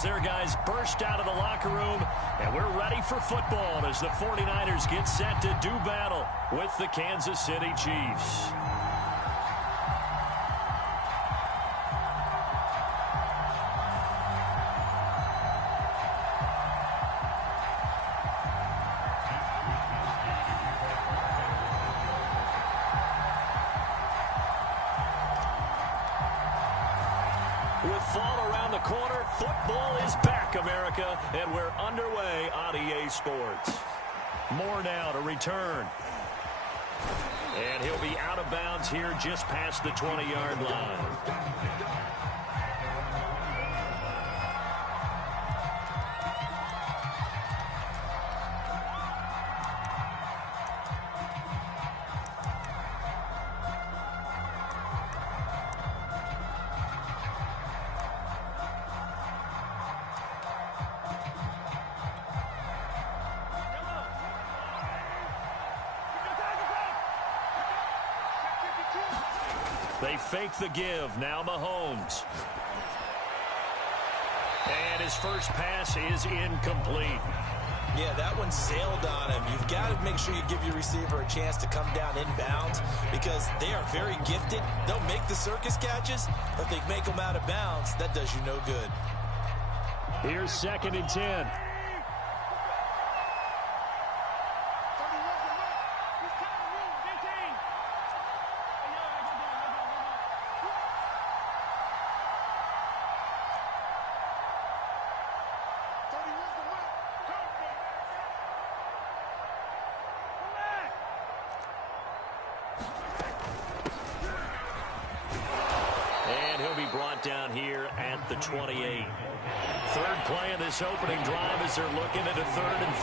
as their guys burst out of the locker room, and we're ready for football as the 49ers get set to do battle with the Kansas City Chiefs. With fall around the corner, football is back, America, and we're underway on EA Sports. Moore now to return. And he'll be out of bounds here just past the 20-yard line. They fake the give. Now Mahomes. And his first pass is incomplete. Yeah, that one sailed on him. You've got to make sure you give your receiver a chance to come down inbounds because they are very gifted. They'll make the circus catches, but if they make them out of bounds, that does you no good. Here's 2nd and 10. Down here at the 28. Third play of this opening drive as they're looking at a 3rd and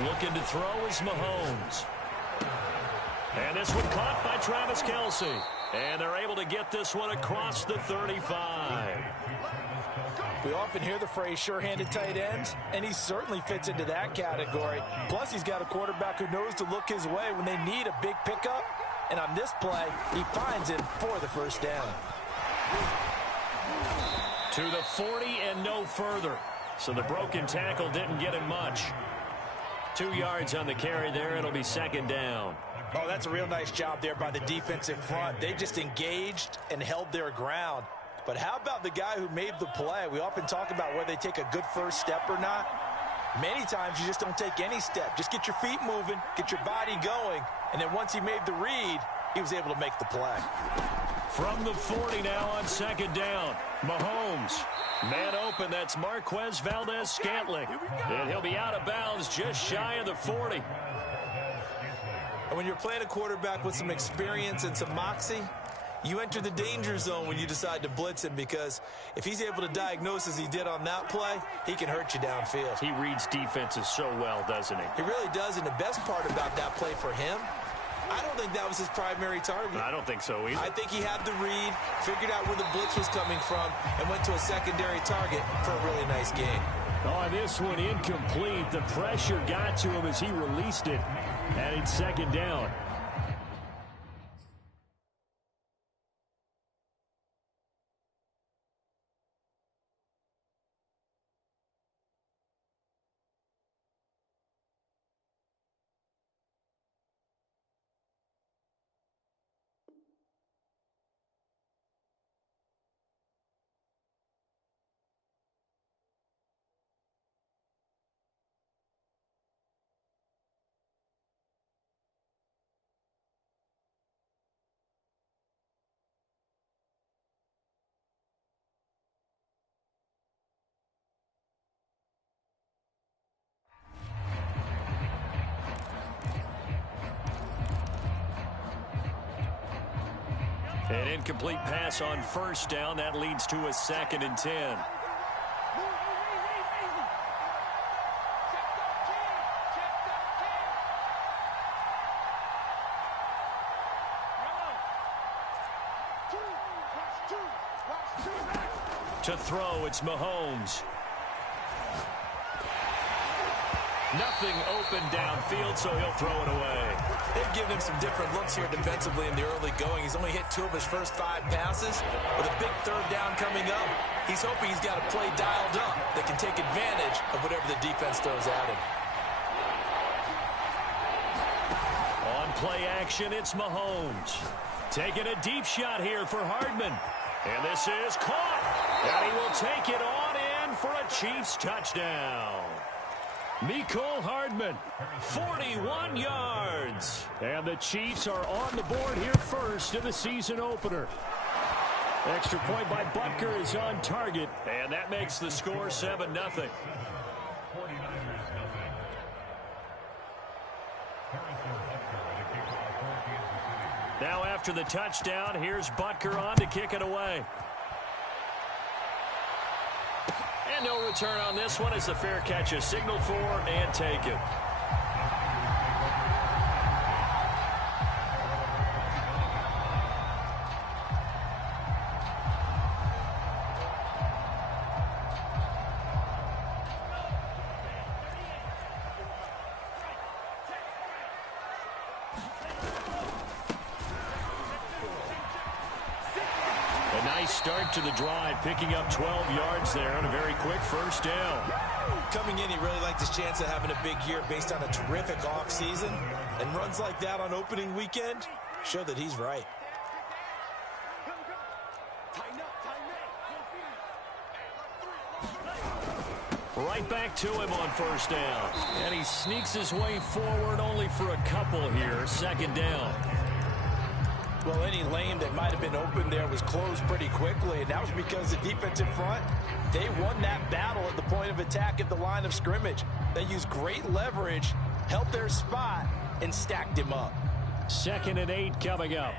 3. Looking to throw is Mahomes. And this one caught by Travis Kelce. And they're able to get this one across the 35. We often hear the phrase sure-handed tight ends, and he certainly fits into that category. Plus, he's got a quarterback who knows to look his way when they need a big pickup. And on this play, he finds it for the first down. To the 40 and no further. So the broken tackle didn't get him much. 2 yards on the carry there. It'll be 2nd down. Oh, that's a real nice job there by the defensive front. They just engaged and held their ground. But how about the guy who made the play? We often talk about whether they take a good first step or not. Many times you just don't take any step. Just get your feet moving, get your body going, and then once he made the read, he was able to make the play. From the 40 now on 2nd down. Mahomes. Man open, that's Marquez Valdez-Scantling. And he'll be out of bounds just shy of the 40. And when you're playing a quarterback with some experience and some moxie, you enter the danger zone when you decide to blitz him because if he's able to diagnose as he did on that play, he can hurt you downfield. He reads defenses so well, doesn't he? He really does, and the best part about that play for him, I don't think that was his primary target. I don't think so either. I think he had the read, figured out where the blitz was coming from, and went to a secondary target for a really nice game. Oh, this one incomplete. The pressure got to him as he released it, and it's 2nd down. An incomplete pass on 1st down. That leads to a 2nd and 10. To throw, it's Mahomes. Nothing open downfield, so he'll throw it away. They've given him some different looks here defensively in the early going. He's only hit 2 of his first 5 passes. With a big 3rd down coming up. He's hoping he's got a play dialed up that can take advantage of whatever the defense throws at him. On play action, it's Mahomes. Taking a deep shot here for Hardman. And this is caught. And he will take it on in for a Chiefs touchdown. Mecole Hardman, 41 yards. And the Chiefs are on the board here first in the season opener. Extra point by Butker is on target. And that makes the score 7-0. Now after the touchdown, here's Butker on to kick it away. And no return on this one as the fair catch is signaled for and taken. Start to the drive, picking up 12 yards there on a very quick first down. Coming in, he really liked his chance of having a big year based on a terrific offseason. And runs like that on opening weekend show that he's right. Right back to him on first down. And he sneaks his way forward only for a couple here. Second down. Well, any lane that might have been open there was closed pretty quickly, and that was because the defensive front, they won that battle at the point of attack at the line of scrimmage. They used great leverage, held their spot, and stacked him up. 2nd and 8 coming up.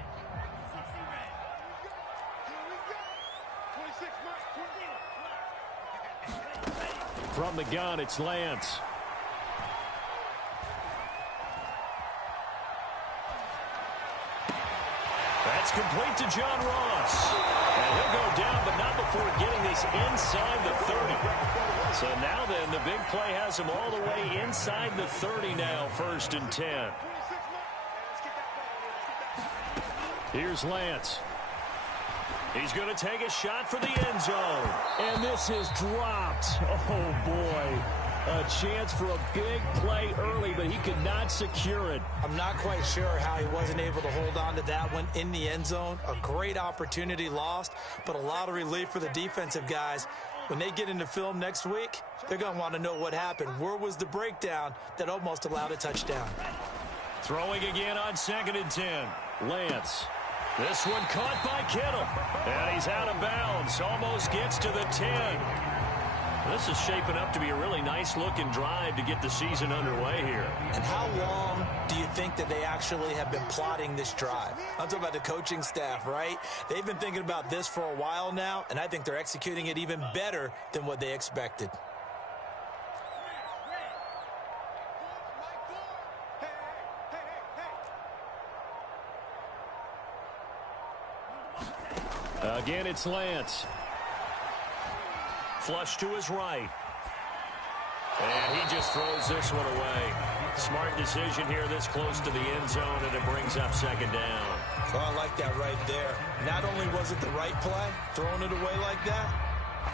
From the gun, it's Lance. That's complete to John Ross. And he'll go down, but not before getting this inside the 30. So now then, the big play has him all the way inside the 30 now, 1st and 10. Here's Lance. He's going to take a shot for the end zone. And this is dropped. Oh, boy. A chance for a big play early, but he could not secure it. I'm not quite sure how he wasn't able to hold on to that one in the end zone. A great opportunity lost, but a lot of relief for the defensive guys. When they get into film next week, they're going to want to know what happened. Where was the breakdown that almost allowed a touchdown? Throwing again on 2nd and 10. Lance. This one caught by Kittle. And he's out of bounds. Almost gets to the 10. This is shaping up to be a really nice-looking drive to get the season underway here. And how long do you think that they actually have been plotting this drive? I'm talking about the coaching staff, right? They've been thinking about this for a while now, and I think they're executing it even better than what they expected. Again, it's Lance. Flush to his right. And he just throws this one away. Smart decision here this close to the end zone, and it brings up 2nd down. Oh, I like that right there. Not only was it the right play, throwing it away like that,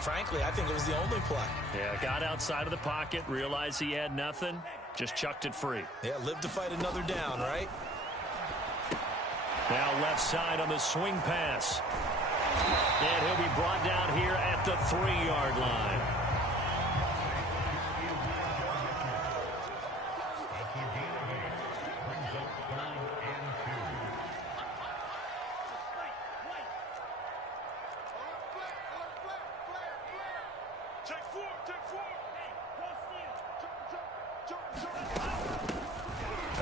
frankly, I think it was the only play. Yeah, got outside of the pocket, realized he had nothing, just chucked it free. Yeah, live to fight another down, right? Now left side on the swing pass. And he'll be brought down here at the 3-yard line.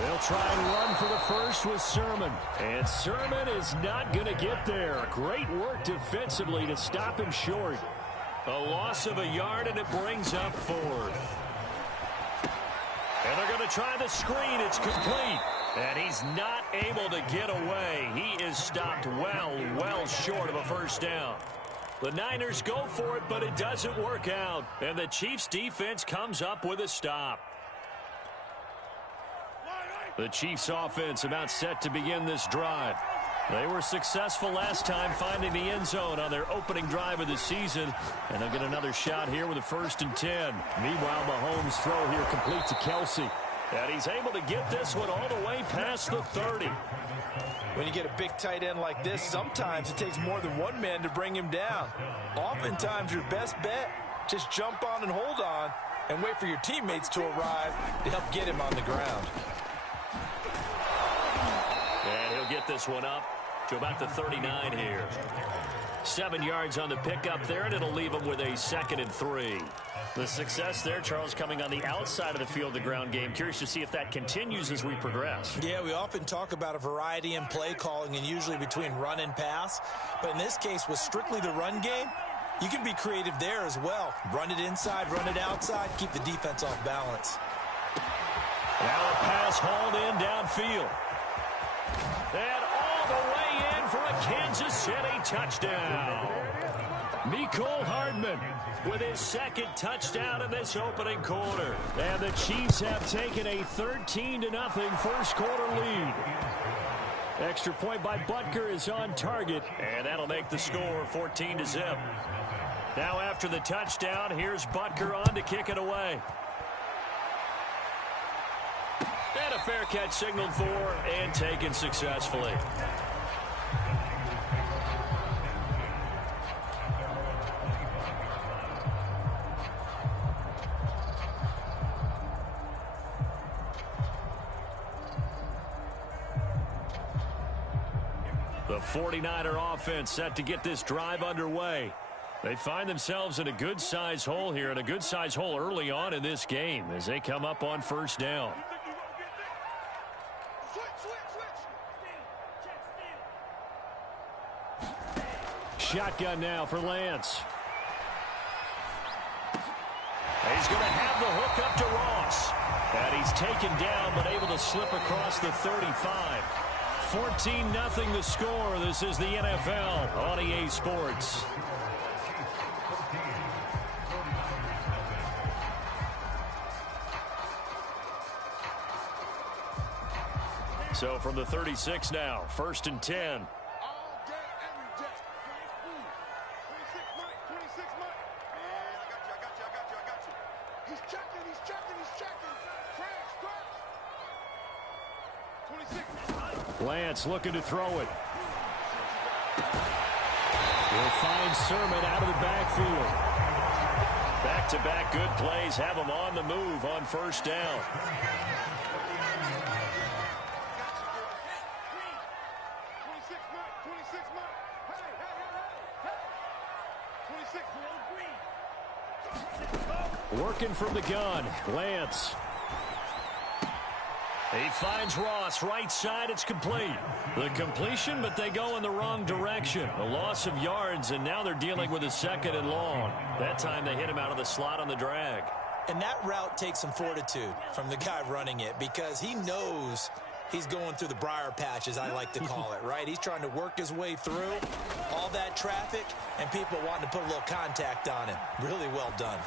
They'll try and run for the first with Sermon. And Sermon is not going to get there. Great work defensively to stop him short. A loss of a yard, and it brings up 4th. And they're going to try the screen. It's complete. And he's not able to get away. He is stopped well short of a first down. The Niners go for it, but it doesn't work out. And the Chiefs defense comes up with a stop. The Chiefs offense about set to begin this drive. They were successful last time finding the end zone on their opening drive of the season, and they'll get another shot here with a 1st and 10. Meanwhile, Mahomes' throw here complete to Kelsey. And he's able to get this one all the way past the 30. When you get a big tight end like this, sometimes it takes more than one man to bring him down. Oftentimes, your best bet, just jump on and hold on and wait for your teammates to arrive to help get him on the ground. And he'll get this one up to about the 39 here. 7 yards on the pickup there, and it'll leave him with a 2nd and 3. The success there, Charles, coming on the outside of the field, the ground game. Curious to see if that continues as we progress. Yeah, we often talk about a variety in play calling and usually between run and pass. But in this case, with strictly the run game, you can be creative there as well. Run it inside, run it outside, keep the defense off balance. Now a pass hauled in downfield. And all the way in for a Kansas City touchdown. Mecole Hardman with his 2nd touchdown in this opening quarter. And the Chiefs have taken a 13-0 first quarter lead. Extra point by Butker is on target, and that'll make the score 14-0. Now after the touchdown, here's Butker on to kick it away. And a fair catch signaled for and taken successfully. The 49er offense set to get this drive underway. They find themselves in a good-sized hole here, and a good-sized hole early on in this game as they come up on 1st down. Shotgun now for Lance. He's going to have the hook up to Ross. And he's taken down but able to slip across the 35. 14-0 the score. This is the NFL on EA Sports. So from the 36 now, 1st and 10. Lance looking to throw it. He'll find Sermon out of the backfield. Back-to-back good plays have him on the move on 1st down. Working from the gun, Lance. He finds Ross, right side, it's complete. The completion, but they go in the wrong direction. A loss of yards, and now they're dealing with a 2nd and long. That time they hit him out of the slot on the drag. And that route takes some fortitude from the guy running it because he knows he's going through the briar patch, as I like to call it, right? He's trying to work his way through all that traffic and people wanting to put a little contact on him. Really well done.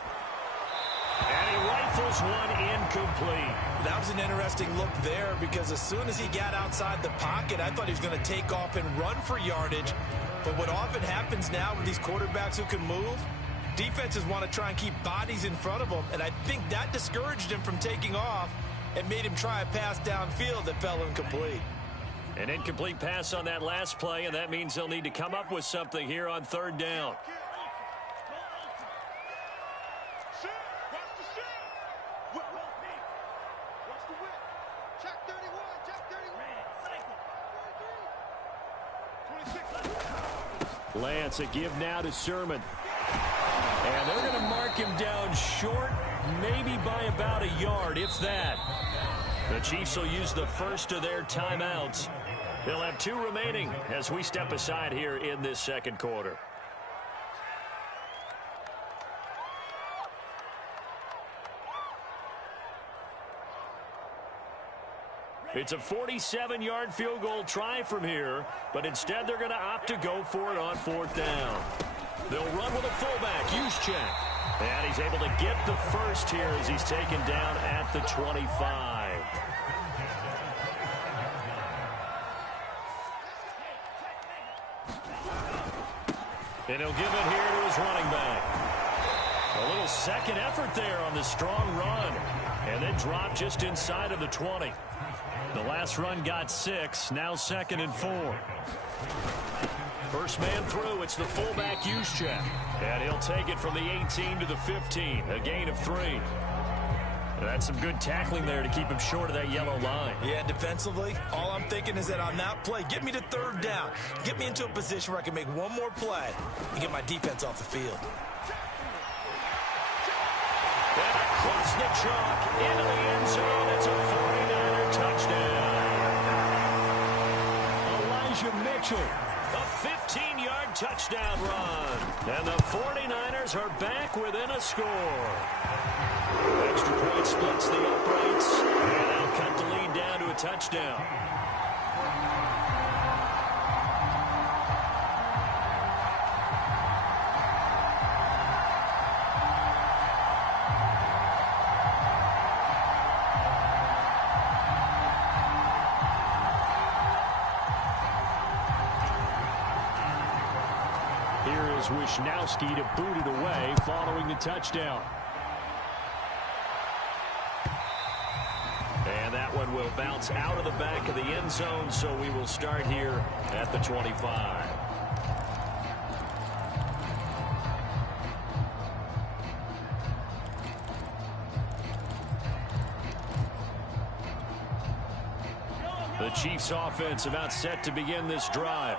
And he rifles one incomplete. That was an interesting look there because as soon as he got outside the pocket, I thought he was going to take off and run for yardage. But what often happens now with these quarterbacks who can move, defenses want to try and keep bodies in front of them. And I think that discouraged him from taking off and made him try a pass downfield that fell incomplete. An incomplete pass on that last play, and that means they'll need to come up with something here on 3rd down. Lance, a give now to Sermon. And they're going to mark him down short, maybe by about a yard, if that. The Chiefs will use the first of their timeouts. They'll have 2 remaining as we step aside here in this 2nd quarter. It's a 47-yard field goal try from here, but instead they're going to opt to go for it on 4th down. They'll run with a fullback, Juszczyk. And he's able to get the first here as he's taken down at the 25. And he'll give it here to his running back. A little second effort there on the strong run. And then dropped just inside of the 20. The last run got 6. Now 2nd and 4. First man through. It's the fullback use check. And he'll take it from the 18 to the 15. A gain of 3. That's some good tackling there to keep him short of that yellow line. Yeah, defensively, all I'm thinking is that on that play, get me to 3rd down. Get me into a position where I can make one more play and get my defense off the field. And across the chalk, into the end zone. It's a 49er touchdown. Elijah Mitchell, a 15-yard touchdown run. And the 49ers are back within a score. Extra point splits the uprights, and they'll cut the lead down to a touchdown. Here is Wisnowski to boot it away following the touchdown. And that one will bounce out of the back of the end zone, so we will start here at the 25. The Chiefs offense about set to begin this drive.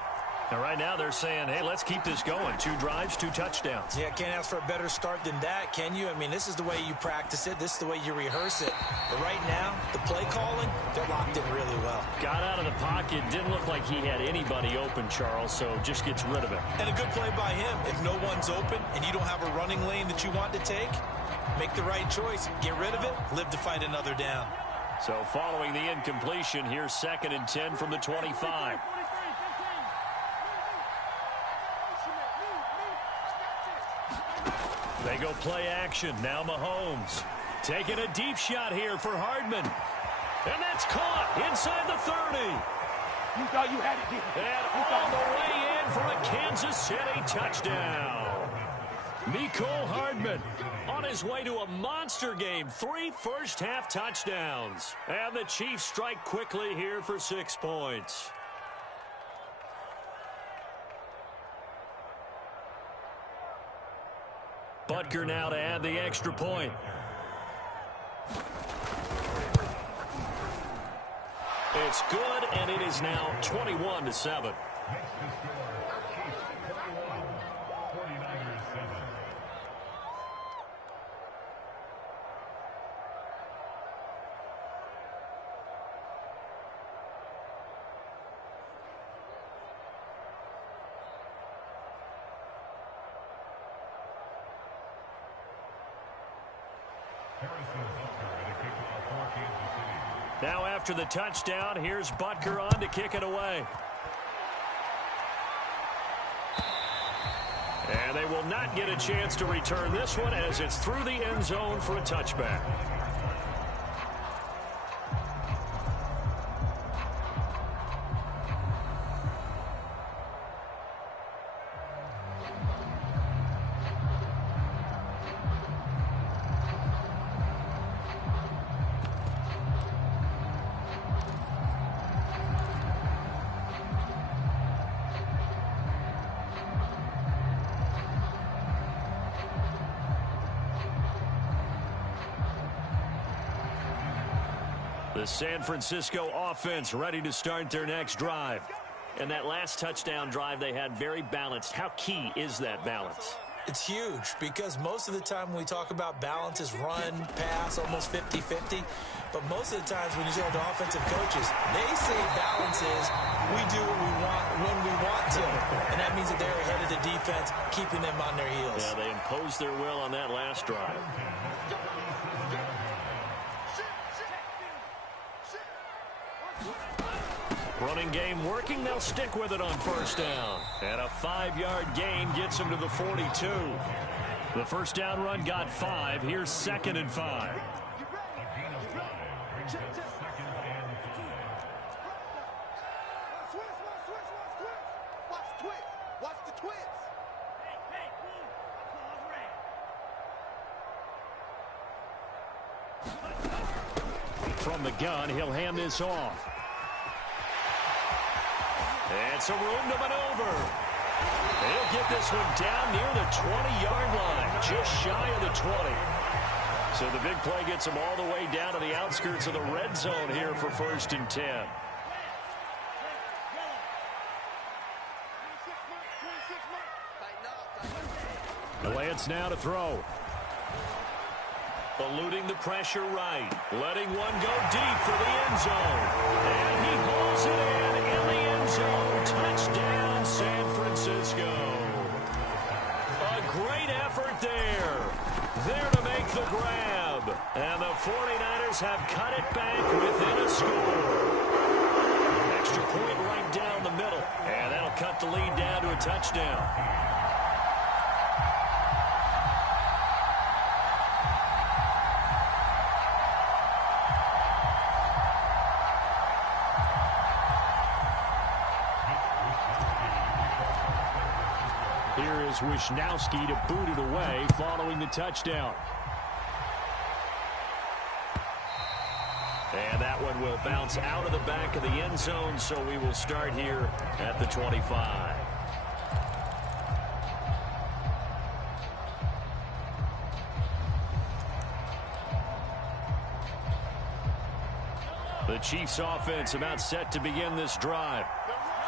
And right now they're saying, hey, let's keep this going. 2 drives, 2 touchdowns. Yeah, can't ask for a better start than that, can you? I mean, this is the way you practice it. This is the way you rehearse it. But right now, the play calling, they're locked in really well. Got out of the pocket. Didn't look like he had anybody open, Charles, so just gets rid of it. And a good play by him. If no one's open and you don't have a running lane that you want to take, make the right choice. Get rid of it. Live to fight another down. So following the incompletion, here's 2nd and 10 from the 25. They go play action. Now Mahomes taking a deep shot here for Hardman. And that's caught inside the 30. You thought you had it, didn't you? And all the way in for a Kansas City touchdown. Mecole Hardman on his way to a monster game. 3 first-half touchdowns. And the Chiefs strike quickly here for 6 points. Butker now to add the extra point. It's good, and it is now 21-7. Now after the touchdown, here's Butker on to kick it away. And they will not get a chance to return this one as it's through the end zone for a touchback. The San Francisco offense ready to start their next drive. And that last touchdown drive they had very balanced. How key is that balance? It's huge because most of the time when we talk about balance is run, pass, almost 50-50. But most of the times when you talk to offensive coaches, they say balance is we do what we want when we want to. And that means that they're ahead of the defense, keeping them on their heels. Yeah, they imposed their will on that last drive. Running game working. They'll stick with it on first down. And a 5-yard gain gets them to the 42. The first down run got 5. Here's 2nd and 5. From the gun, he'll hand this off. And some room to maneuver. He'll get this one down near the 20-yard line, just shy of the 20. So the big play gets him all the way down to the outskirts of the red zone here for 1st and 10. Lance now to throw. Eluding the pressure right. Letting one go deep for the end zone. And he hauls it in the end zone. Touchdown, San Francisco. A great effort there. There to make the grab. And the 49ers have cut it back within a score. Extra point right down the middle. And that'll cut the lead down to a touchdown. Here is Wisnowski to boot it away following the touchdown. And that one will bounce out of the back of the end zone, so we will start here at the 25. The Chiefs offense about set to begin this drive.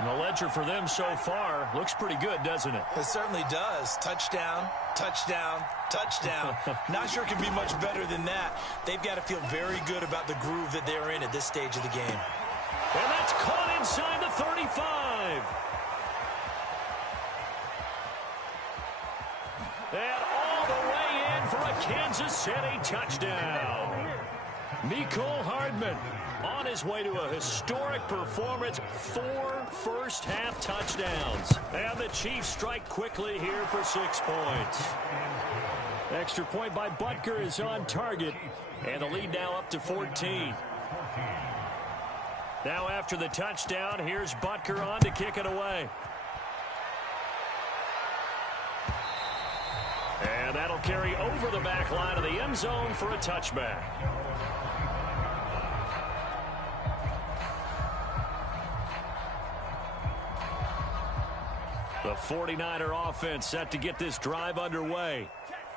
And the ledger for them so far looks pretty good, doesn't it? It certainly does. Touchdown, touchdown, touchdown. Not sure it can be much better than that. They've got to feel very good about the groove that they're in at this stage of the game. And that's caught inside the 35. And all the way in for a Kansas City touchdown. Mecole Hardman on his way to a historic performance, 4 first-half touchdowns. And the Chiefs strike quickly here for 6 points. Extra point by Butker is on target, and the lead now up to 14. Now after the touchdown, here's Butker on to kick it away. And that'll carry over the back line of the end zone for a touchback. The 49er offense set to get this drive underway.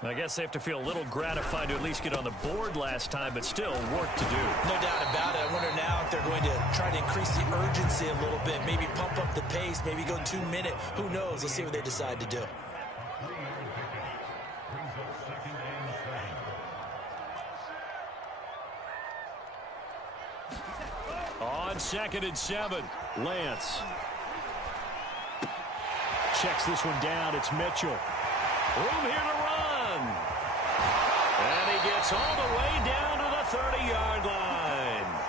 I guess they have to feel a little gratified to at least get on the board last time, but still work to do. No doubt about it. I wonder now if they're going to try to increase the urgency a little bit, maybe pump up the pace, maybe go 2-minute. Who knows? Let's see what they decide to do. On 2nd and 7, Lance. Checks this one down. It's Mitchell. Room here to run. And he gets all the way down to the 30-yard line.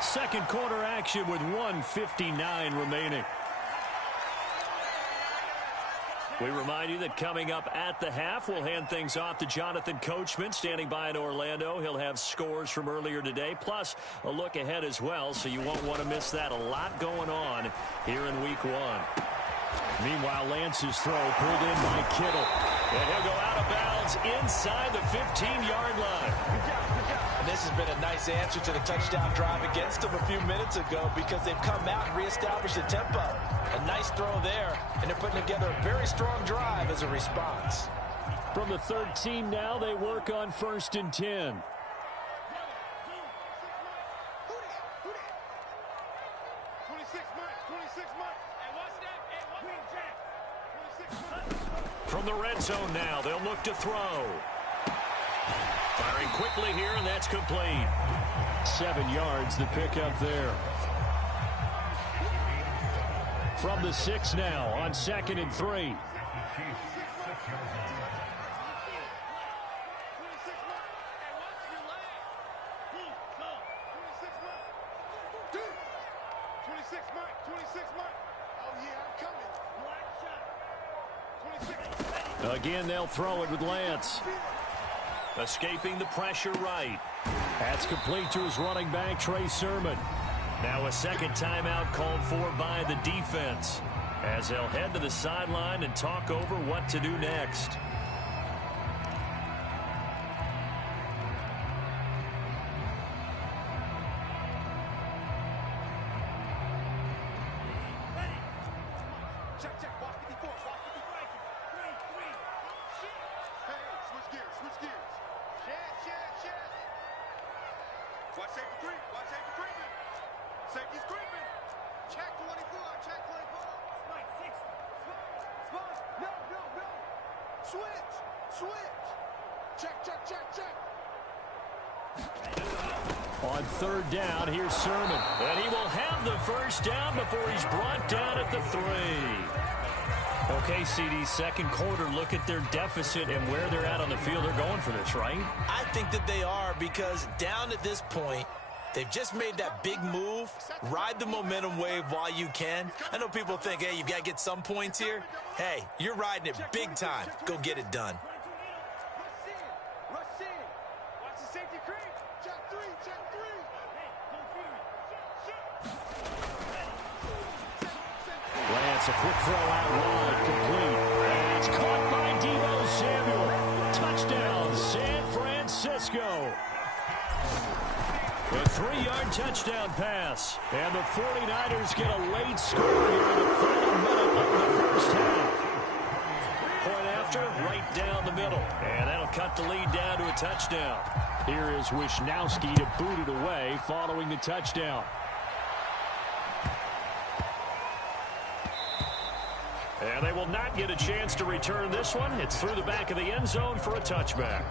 Second quarter action with 1:59 remaining. We remind you that coming up at the half, we'll hand things off to Jonathan Coachman, standing by in Orlando. He'll have scores from earlier today, plus a look ahead as well, so you won't want to miss that. A lot going on here in Week 1. Meanwhile, Lance's throw pulled in by Kittle. And he'll go out of bounds inside the 15-yard line. And this has been a nice answer to the touchdown drive against them a few minutes ago because they've come out and reestablished the tempo. A nice throw there, and they're putting together a very strong drive as a response. From the 13 now, they work on 1st and 10. From the red zone now, they'll look to throw. Firing quickly here, and that's complete. 7 yards, the pickup there. From the 6 now, on 2nd and 3. Again, they'll throw it with Lance. Escaping the pressure right. That's complete to his running back, Trey Sermon. Now a second timeout called for by the defense, as they'll head to the sideline and talk over what to do next. Watch safety creep. Watch safety creeping. Safety's creeping. Check 24. Check 24. Spike 60. Spike. No. Switch. Check. On third down, here's Sermon. And he will have the first down before he's brought down at the 3. Okay, CD, second quarter, look at their deficit and where they're at on the field. They're going for this, right? I think that they are, because down at this point, they've just made that big move. Ride the momentum wave while you can. I know people think, hey, you've got to get some points here. Hey, you're riding it big time. Go get it done. Rush in. Watch the safety creep. Check 3. Lance, a quick throw out wide, complete. And it's caught by Deebo Samuel. Touchdown, San Francisco. A 3-yard touchdown pass. And the 49ers get a late score here in the final minute of the first half. Point after, right down the middle. And that'll cut the lead down to a touchdown. Here is Wisnowski to boot it away following the touchdown. And they will not get a chance to return this one. It's through the back of the end zone for a touchback.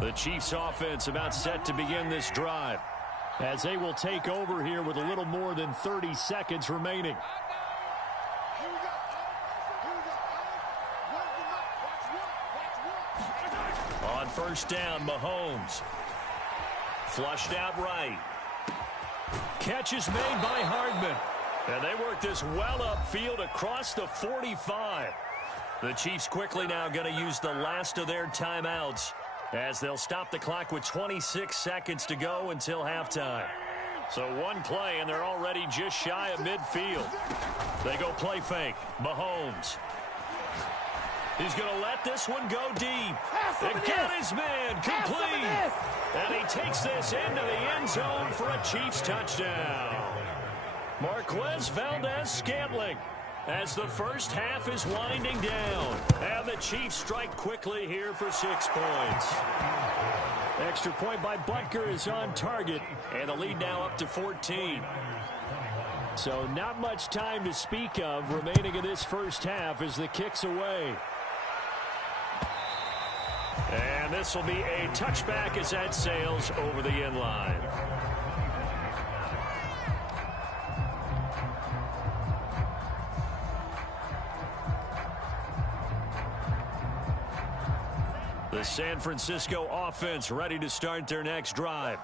The Chiefs offense about set to begin this drive, as they will take over here with a little more than 30 seconds remaining. On first down, Mahomes. Flushed out right. Catch is made by Hardman. And they work this well upfield across the 45. The Chiefs quickly now going to use the last of their timeouts, as they'll stop the clock with 26 seconds to go until halftime. So one play, and they're already just shy of midfield. They go play fake. Mahomes. He's going to let this one go deep. It got his man complete. And he takes this into the end zone for a Chiefs touchdown. Marquez Valdez-Scantling, as the first half is winding down. And the Chiefs strike quickly here for 6 points. Extra point by Butker is on target. And the lead now up to 14. So not much time to speak of remaining in this first half as the kick's away. And this will be a touchback as that sails over the end line. The San Francisco offense ready to start their next drive.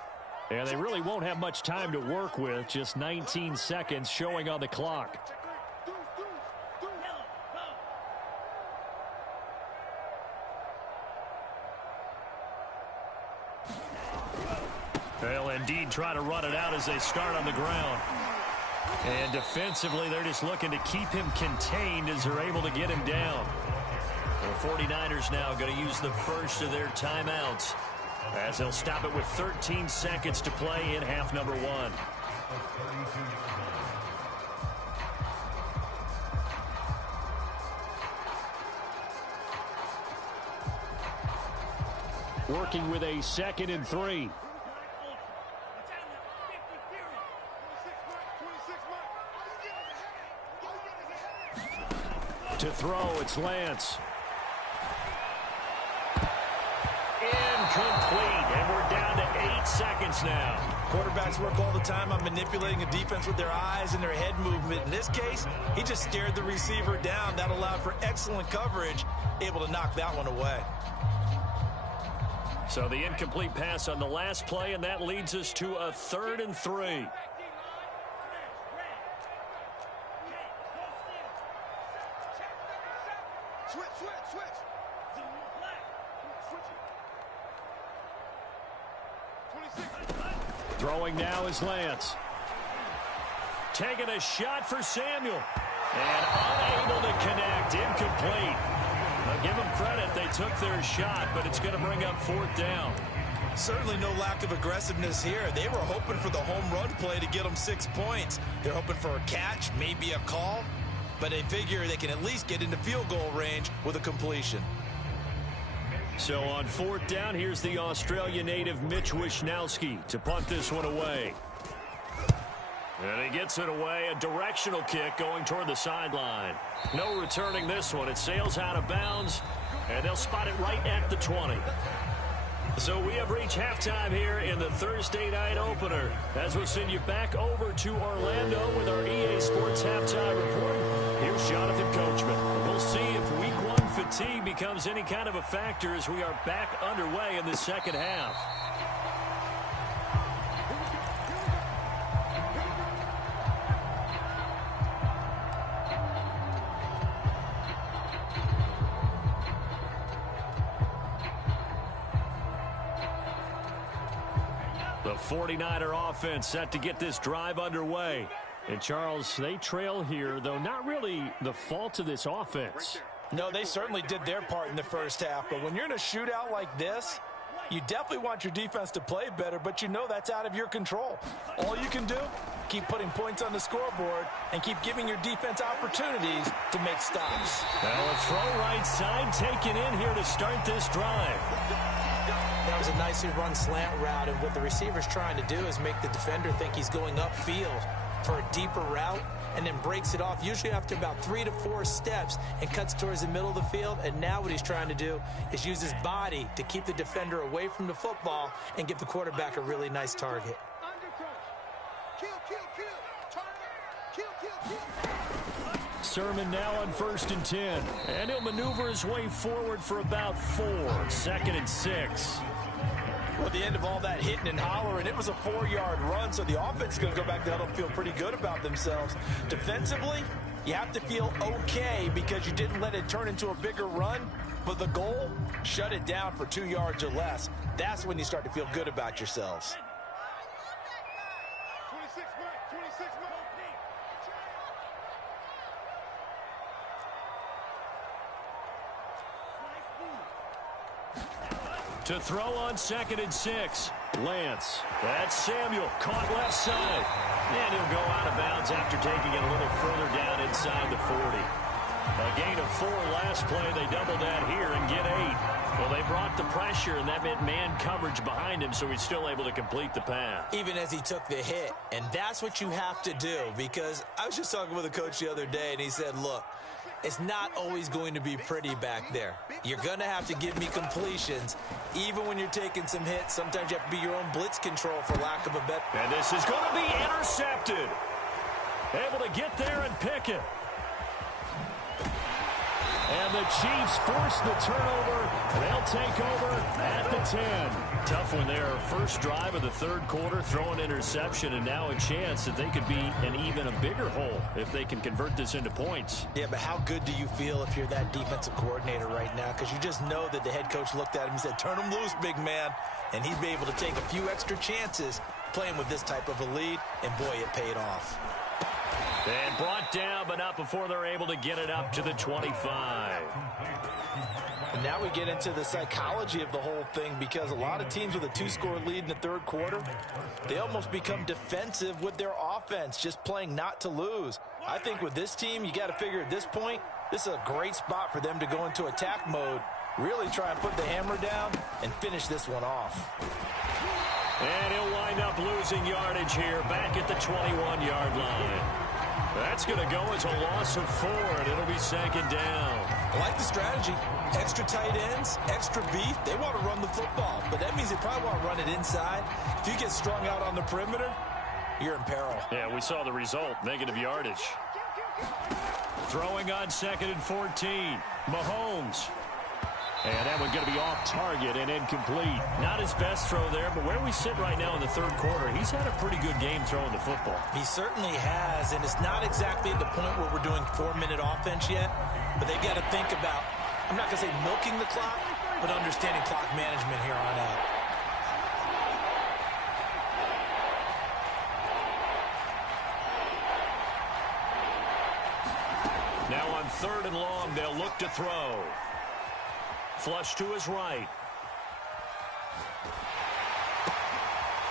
And they really won't have much time to work with, just 19 seconds showing on the clock. They'll indeed try to run it out as they start on the ground. And defensively, they're just looking to keep him contained as they're able to get him down. The 49ers now going to use the first of their timeouts, as they'll stop it with 13 seconds to play in half number 1. Working with a 2nd and 3. To throw, it's Lance. Incomplete, and we're down to 8 seconds now. Quarterbacks work all the time on manipulating a defense with their eyes and their head movement. In this case, he just stared the receiver down. That allowed for excellent coverage, able to knock that one away. So the incomplete pass on the last play, and that leads us to a 3rd and 3. Switch. Throwing now is Lance. Taking a shot for Samuel. And unable to connect. Incomplete. Now give them credit. They took their shot, but it's going to bring up 4th down. Certainly no lack of aggressiveness here. They were hoping for the home run play to get them 6 points. They're hoping for a catch, maybe a call, but they figure they can at least get into field goal range with a completion. So on 4th down, here's the Australia native Mitch Wishnowsky to punt this one away. And he gets it away, a directional kick going toward the sideline. No returning this one. It sails out of bounds, and they'll spot it right at the 20. So we have reached halftime here in the Thursday night opener, as we'll send you back over to Orlando with our EA Sports halftime report. Here's Jonathan Coachman. We'll see if Week 1 fatigue becomes any kind of a factor as we are back underway in the second half. The 49er offense set to get this drive underway. And, Charles, they trail here, though not really the fault of this offense. No, they certainly did their part in the first half. But when you're in a shootout like this, you definitely want your defense to play better, but you know that's out of your control. All you can do, keep putting points on the scoreboard and keep giving your defense opportunities to make stops. Well, a throw right side taken in here to start this drive. That was a nicely run slant route, and what the receiver's trying to do is make the defender think he's going upfield for a deeper route, and then breaks it off, usually after about 3 to 4 steps, and cuts towards the middle of the field. And now what he's trying to do is use his body to keep the defender away from the football and give the quarterback a really nice target. Sermon now on 1st and 10, and he'll maneuver his way forward for about 4, 2nd and 6. Well, at the end of all that hitting and hollering, it was a 4-yard run, so the offense is going to go back to huddle and feel pretty good about themselves. Defensively, you have to feel okay because you didn't let it turn into a bigger run, but the goal, shut it down for 2 yards or less. That's when you start to feel good about yourselves. 26 minutes. To throw on 2nd and 6. Lance. That's Samuel. Caught left side. And he'll go out of bounds after taking it a little further down inside the 40. A gain of 4 last play. They double that here and get 8. Well, they brought the pressure, and that meant man coverage behind him, so he's still able to complete the pass. Even as he took the hit. And that's what you have to do, because I was just talking with a coach the other day, and he said, look, it's not always going to be pretty back there. You're going to have to give me completions. Even when you're taking some hits, sometimes you have to be your own blitz control, for lack of a better. And this is going to be intercepted. Able to get there and pick it. And the Chiefs force the turnover. They'll take over at the 10. Tough one there. First drive of the 3rd quarter, throwing interception, and now a chance that they could be an even a bigger hole if they can convert this into points. Yeah, but how good do you feel if you're that defensive coordinator right now? Because you just know that the head coach looked at him and said, turn him loose, big man. And he'd be able to take a few extra chances playing with this type of a lead, and boy, it paid off. And brought down, but not before they're able to get it up to the 25. And now we get into the psychology of the whole thing, because a lot of teams with a 2-score lead in the 3rd quarter, they almost become defensive with their offense, just playing not to lose. I think with this team, you got to figure at this point, this is a great spot for them to go into attack mode, really try and put the hammer down and finish this one off. And he'll wind up losing yardage here, back at the 21-yard line. That's going to go as a loss of 4, and it'll be 2nd down. I like the strategy. Extra tight ends, extra beef. They want to run the football, but that means they probably want to run it inside. If you get strung out on the perimeter, you're in peril. Yeah, we saw the result, negative yardage. Throwing on 2nd and 14. Mahomes. And that one's going to be off target and incomplete. Not his best throw there, but where we sit right now in the 3rd quarter, he's had a pretty good game throwing the football. He certainly has, and it's not exactly at the point where we're doing 4-minute offense yet, but they've got to think about, I'm not going to say milking the clock, but understanding clock management here on out. Now on 3rd and long, they'll look to throw. Flush to his right.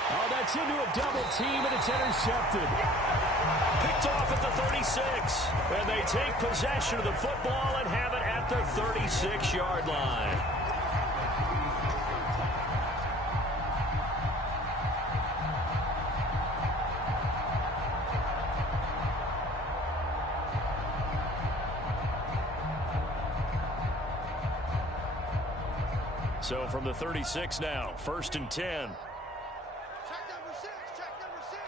Oh, that's into a double team, and it's intercepted. Picked off at the 36. And they take possession of the football and have it at the 36-yard line. So from the 36 now, 1st and 10. Check number 6. Check number 6.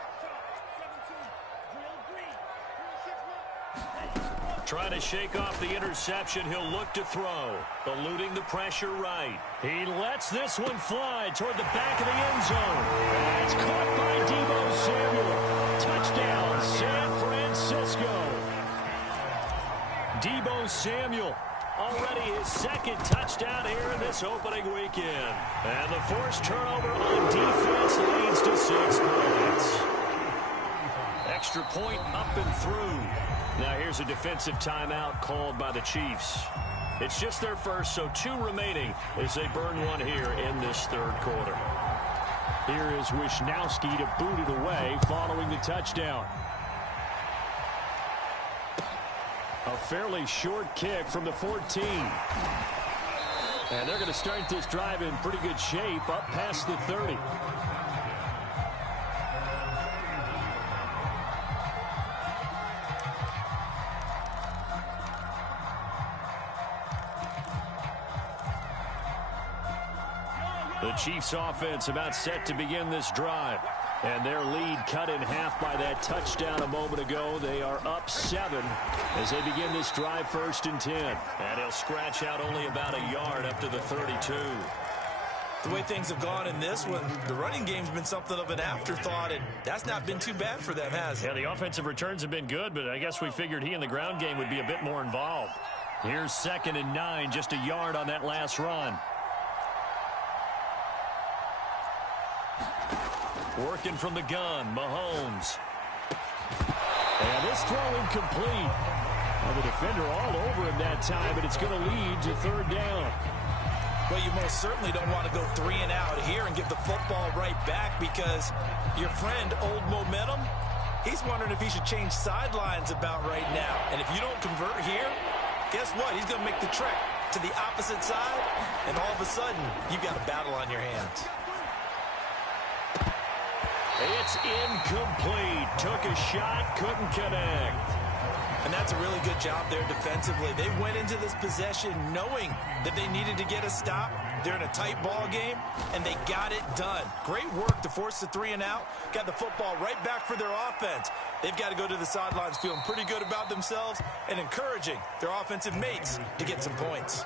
Trying to shake off the interception. He'll look to throw. Eluding the pressure right. He lets this one fly toward the back of the end zone. And it's caught by Deebo Samuel. Touchdown, San Francisco. Deebo Samuel. Already his 2nd touchdown here in this opening weekend. And the forced turnover on defense leads to 6 points. Extra point up and through. Now here's a defensive timeout called by the Chiefs. It's just their first, so 2 remaining as they burn one here in this 3rd quarter. Here is Wisnowski to boot it away following the touchdown. A fairly short kick from the 14. And they're going to start this drive in pretty good shape up past the 30. The Chiefs offense about set to begin this drive. And their lead cut in half by that touchdown a moment ago. They are up 7 as they begin this drive 1st and 10. And he'll scratch out only about a yard up to the 32. The way things have gone in this one, the running game's been something of an afterthought, and that's not been too bad for them, has it? Yeah, the offensive returns have been good, but I guess we figured he in the ground game would be a bit more involved. Here's 2nd and 9, just a yard on that last run. Working from the gun, Mahomes. And this throw incomplete. Well, the defender all over him that time, but it's going to lead to 3rd down. Well, you most certainly don't want to go 3 and out here and give the football right back because your friend, Old Momentum, he's wondering if he should change sidelines about right now. And if you don't convert here, guess what? He's going to make the trek to the opposite side, and all of a sudden, you've got a battle on your hands. It's incomplete. Took a shot, couldn't connect. And that's a really good job there defensively. They went into this possession knowing that they needed to get a stop. They're in a tight ball game, and they got it done. Great work to force the 3 and out. Got the football right back for their offense. They've got to go to the sidelines feeling pretty good about themselves and encouraging their offensive mates to get some points.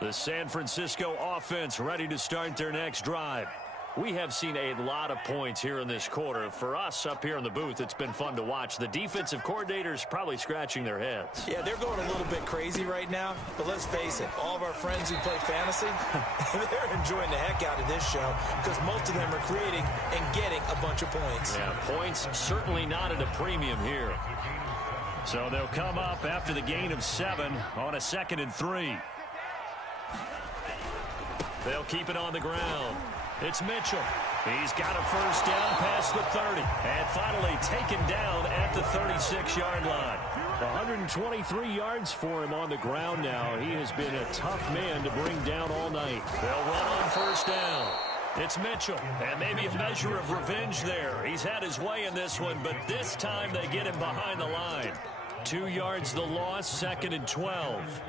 The San Francisco offense ready to start their next drive. We have seen a lot of points here in this quarter. For us up here in the booth, it's been fun to watch. The defensive coordinators probably scratching their heads. Yeah, they're going a little bit crazy right now, but let's face it, all of our friends who play fantasy, they're enjoying the heck out of this show because most of them are creating and getting a bunch of points. Yeah, points certainly not at a premium here. So they'll come up after the gain of 7 on a 2nd and 3. They'll keep it on the ground. It's Mitchell. He's got a first down past the 30. And finally taken down at the 36-yard line. 123 yards for him on the ground now. He has been a tough man to bring down all night. They'll run on first down. It's Mitchell. And maybe a measure of revenge there. He's had his way in this one, but this time they get him behind the line. 2 yards the loss, 2nd and 12.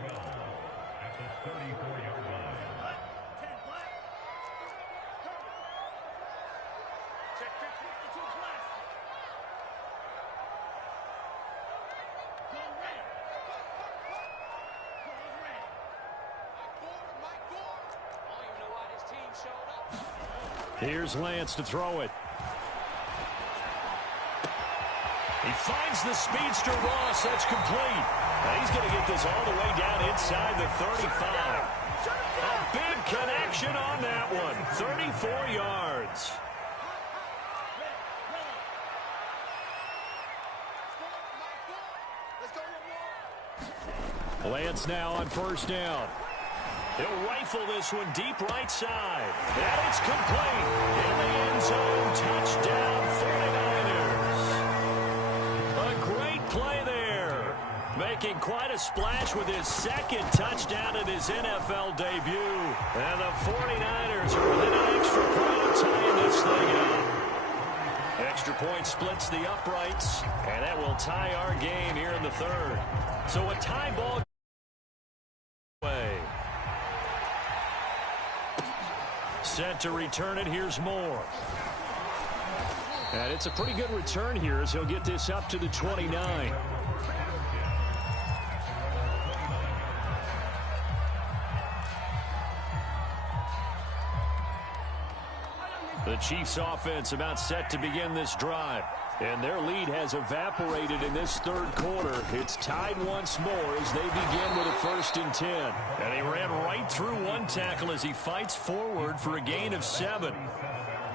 Here's Lance to throw it. He finds the speedster Ross. That's complete. Now he's going to get this all the way down inside the 35. A big connection on that one. 34 yards. Let's go one more. Lance now on first down. He'll rifle this one deep right side. And it's complete. In the end zone, touchdown 49ers. A great play there. Making quite a splash with his second touchdown in his NFL debut. And the 49ers are within an extra point tying this thing up. Extra point splits the uprights, and that will tie our game here in the third. So a tie ball way. Set to return it. Here's Moore. And it's a pretty good return here as he'll get this up to the 29. The Chiefs offense about set to begin this drive. And their lead has evaporated in this third quarter. It's tied once more as they begin with a 1st and 10. And he ran right through one tackle as he fights forward for a gain of 7.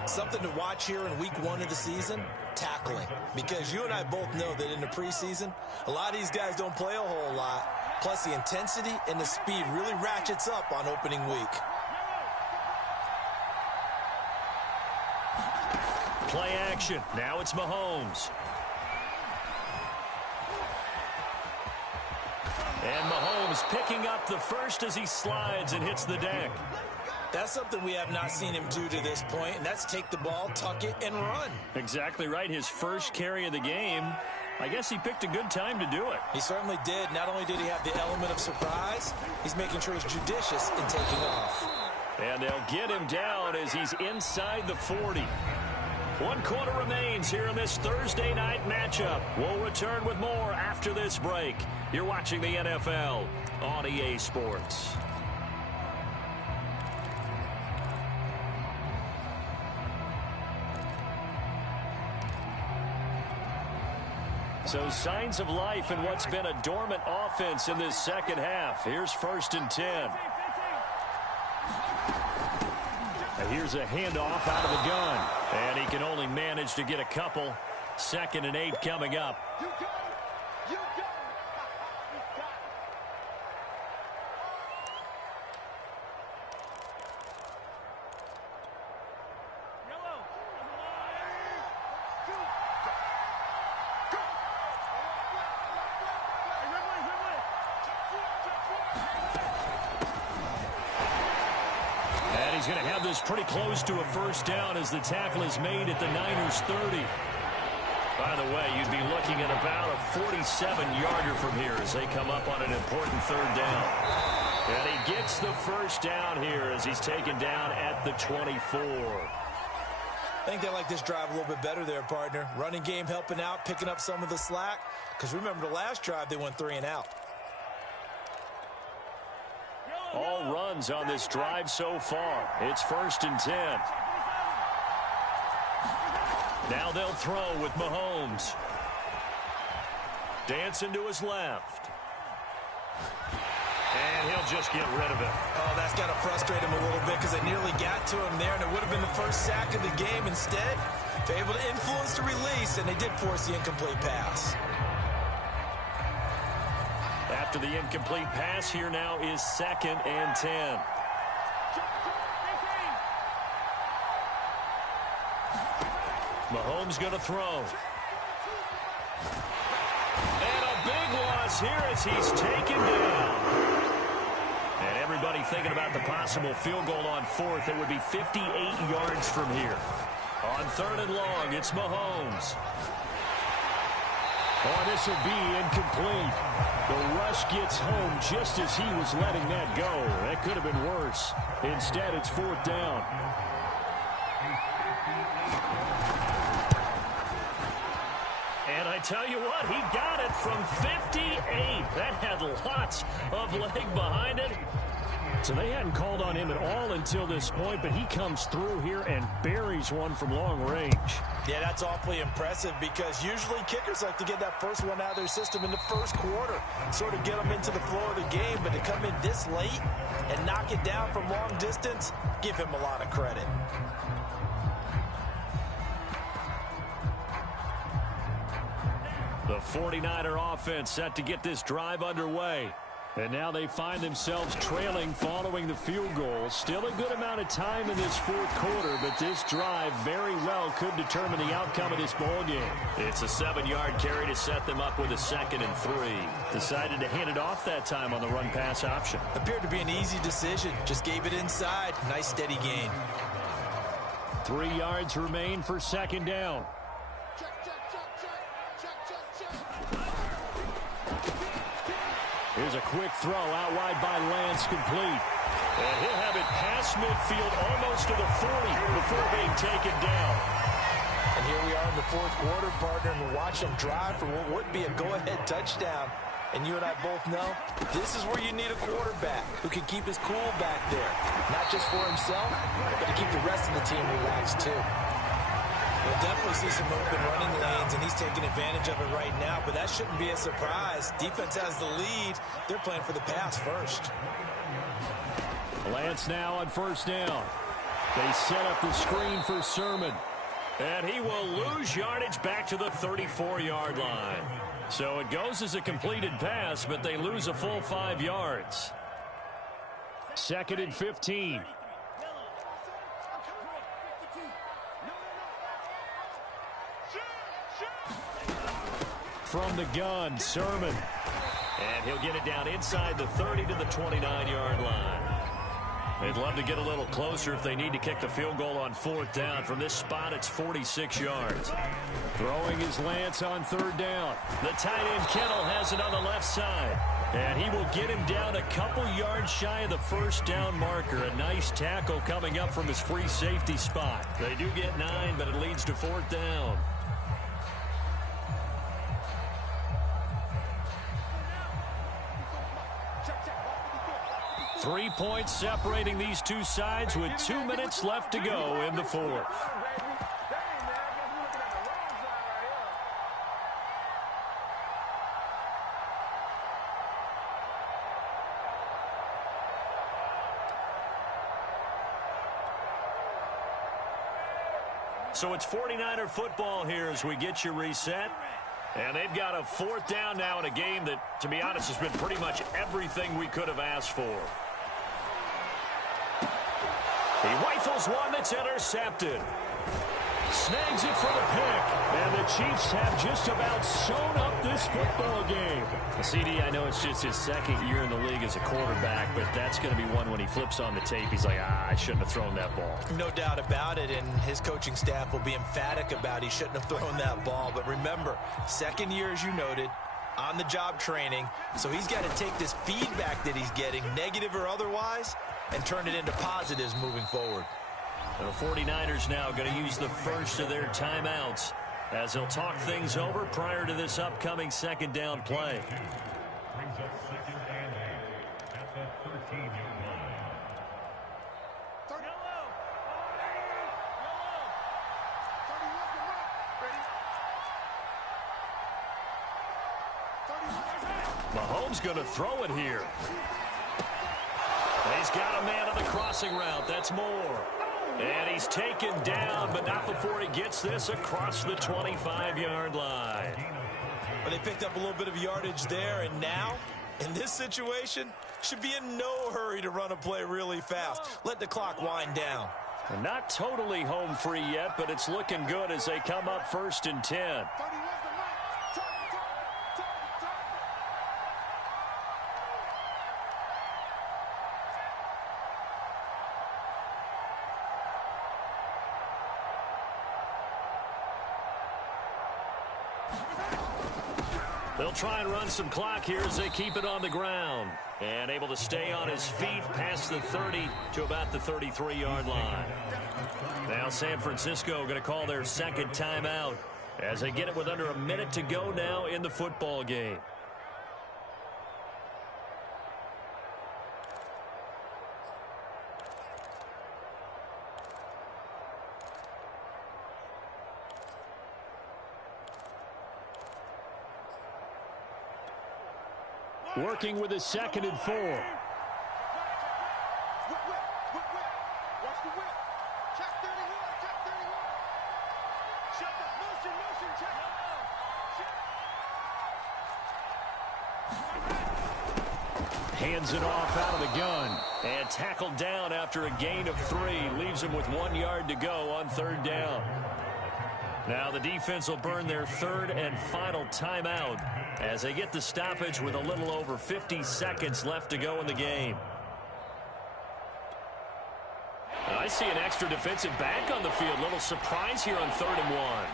Something to watch here in week 1 of the season, tackling. Because you and I both know that in the preseason, a lot of these guys don't play a whole lot. Plus the intensity and the speed really ratchets up on opening week. Play action. Now it's Mahomes. And Mahomes picking up the first as he slides and hits the deck. That's something we have not seen him do to this point, and that's take the ball, tuck it, and run. Exactly right. His first carry of the game. I guess he picked a good time to do it. He certainly did. Not only did he have the element of surprise, he's making sure he's judicious in taking off. And they'll get him down as he's inside the 40. 1 quarter remains here in this Thursday night matchup. We'll return with more after this break. You're watching the NFL on EA Sports. So signs of life in what's been a dormant offense in this second half. Here's 1st and 10. And here's a handoff out of the gun. And he can only manage to get a couple. 2nd and 8 coming up. You got it. You got it. You got it. He's going to have this pretty close to a 1st down as the tackle is made at the Niners 30. By the way, you'd be looking at about a 47-yarder from here as they come up on an important 3rd down. And he gets the 1st down here as he's taken down at the 24. I think they like this drive a little bit better there, partner. Running game helping out, picking up some of the slack. Because remember the last drive, they went 3 and out. All runs on this drive so far. It's 1st and 10. Now they'll throw with Mahomes. Dancing to his left. And he'll just get rid of it. Oh, that's got to frustrate him a little bit because they nearly got to him there, and it would have been the first sack of the game. Instead, they're able to influence the release, and they did force the incomplete pass. After the incomplete pass, here now is 2nd and 10. Mahomes going to throw. And a big loss here as he's taken down. And everybody thinking about the possible field goal on 4th. It would be 58 yards from here. On 3rd and long, it's Mahomes. Oh, this will be incomplete. The rush gets home just as he was letting that go. That could have been worse. Instead, it's 4th down. And I tell you what, he got it from 58. That had lots of leg behind it. So they hadn't called on him at all until this point, but he comes through here and buries one from long range. Yeah, that's awfully impressive because usually kickers like to get that first one out of their system in the first quarter, sort of get them into the flow of the game, but to come in this late and knock it down from long distance, give him a lot of credit. The 49er offense set to get this drive underway. And now they find themselves trailing following the field goal. Still a good amount of time in this fourth quarter, but this drive very well could determine the outcome of this ball game. It's a 7-yard carry to set them up with a 2nd and 3. Decided to hand it off that time on the run-pass option. Appeared to be an easy decision. Just gave it inside. Nice steady gain. 3 yards remain for 2nd down. Here's a quick throw out wide by Lance, complete. And he'll have it past midfield almost to the 40 before being taken down. And here we are in the fourth quarter, partner, and we're watching them drive for what would be a go-ahead touchdown. And you and I both know this is where you need a quarterback who can keep his cool back there. Not just for himself, but to keep the rest of the team relaxed, too. We'll definitely see some open running lanes, and he's taking advantage of it right now, but that shouldn't be a surprise. Defense has the lead. They're playing for the pass first. Lance now on 1st down. They set up the screen for Sermon. And he will lose yardage back to the 34-yard line. So it goes as a completed pass, but they lose a full 5 yards. 2nd and 15. From the gun, Sermon. And he'll get it down inside the 30 to the 29-yard line. They'd love to get a little closer if they need to kick the field goal on 4th down. From this spot, it's 46 yards. Throwing his Lance on 3rd down. The tight end Kittle has it on the left side. And he will get him down a couple yards shy of the 1st down marker. A nice tackle coming up from his free safety spot. They do get 9, but it leads to 4th down. Three points separating these two sides with 2 minutes left to go in the fourth. So it's 49er football here as we get you reset. And they've got a 4th down now in a game that, to be honest, has been pretty much everything we could have asked for. He rifles one that's intercepted. Snags it for the pick. And the Chiefs have just about sewn up this football game. CD, I know it's just his 2nd year in the league as a quarterback, but that's going to be one when he flips on the tape. He's like, I shouldn't have thrown that ball. No doubt about it, and his coaching staff will be emphatic about he shouldn't have thrown that ball. But remember, 2nd year, as you noted, on-the-job training. So he's got to take this feedback that he's getting, negative or otherwise, and turn it into positives moving forward. The 49ers now going to use the first of their timeouts as they'll talk things over prior to this upcoming 2nd down play. Brings up 2nd and 8 at the 13-yard line. Mahomes going to throw it here. He's got a man on the crossing route. That's Moore. And he's taken down, but not before he gets this across the 25-yard line. Well, they picked up a little bit of yardage there, and now, in this situation, should be in no hurry to run a play really fast. Let the clock wind down. And not totally home free yet, but it's looking good as they come up 1st and 10. They'll try and run some clock here as they keep it on the ground. And able to stay on his feet past the 30 to about the 33-yard line. Now San Francisco going to call their 2nd timeout as they get it with under a minute to go now in the football game. Working with a 2nd and 4. Watch the whip. Check 31. Check 31. Check the motion. Check. Hands it off out of the gun. And tackled down after a gain of 3. Leaves him with 1 yard to go on 3rd down. Now the defense will burn their 3rd and final timeout as they get the stoppage with a little over 50 seconds left to go in the game. I see an extra defensive back on the field. Little surprise here on 3rd and 1.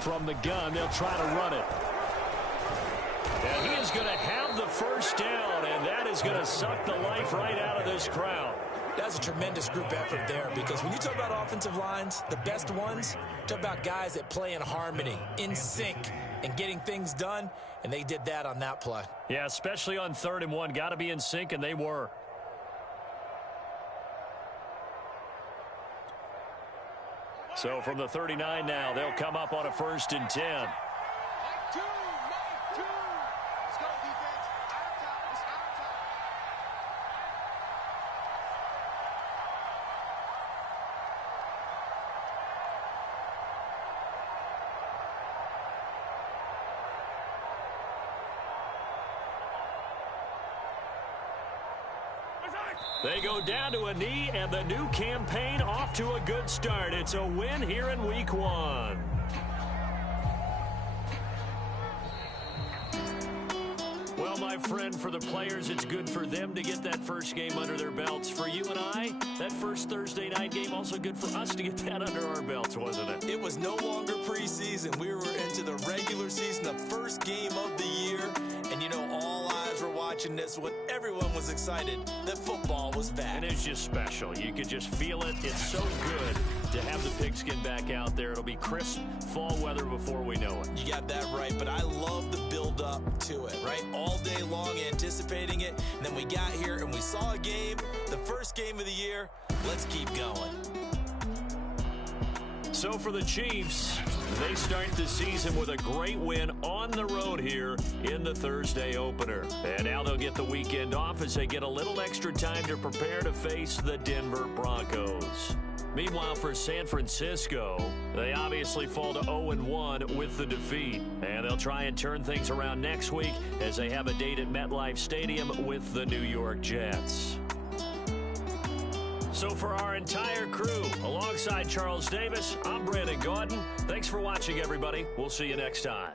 From the gun, they'll try to run it. And he is going to have the first down, and that is going to suck the life right out of this crowd. That's a tremendous group effort there, because when you talk about offensive lines, the best ones, talk about guys that play in harmony, in sync, and getting things done, and they did that on that play. Yeah, especially on 3rd and 1. Got to be in sync, and they were. So from the 39 now, they'll come up on a 1st and 10. Make two. Let's go, defense. Our time. It's our time. They go down to a knee, and the new campaign off to a good start. It's a win here in Week 1. Well, my friend, for the players, it's good for them to get that first game under their belts. For you and I, that first Thursday night game, also good for us to get that under our belts, wasn't it? It was no longer preseason. We were into the regular season, the first game of the year. And, you know, all eyes were watching this when everyone was excited that football was back. And it's just special. You could just feel it. It's so good to have the pigskin back out there. It'll be crisp fall weather before we know it. You got that right, but I love the build-up to it, right? All day long anticipating it, and then we got here and we saw a game, the first game of the year. Let's keep going. So for the Chiefs, they start the season with a great win on the road here in the Thursday opener. And now they'll get the weekend off as they get a little extra time to prepare to face the Denver Broncos. Meanwhile, for San Francisco, they obviously fall to 0-1 with the defeat. And they'll try and turn things around next week as they have a date at MetLife Stadium with the New York Jets. So for our entire crew, alongside Charles Davis, I'm Brandon Gaudin. Thanks for watching, everybody. We'll see you next time.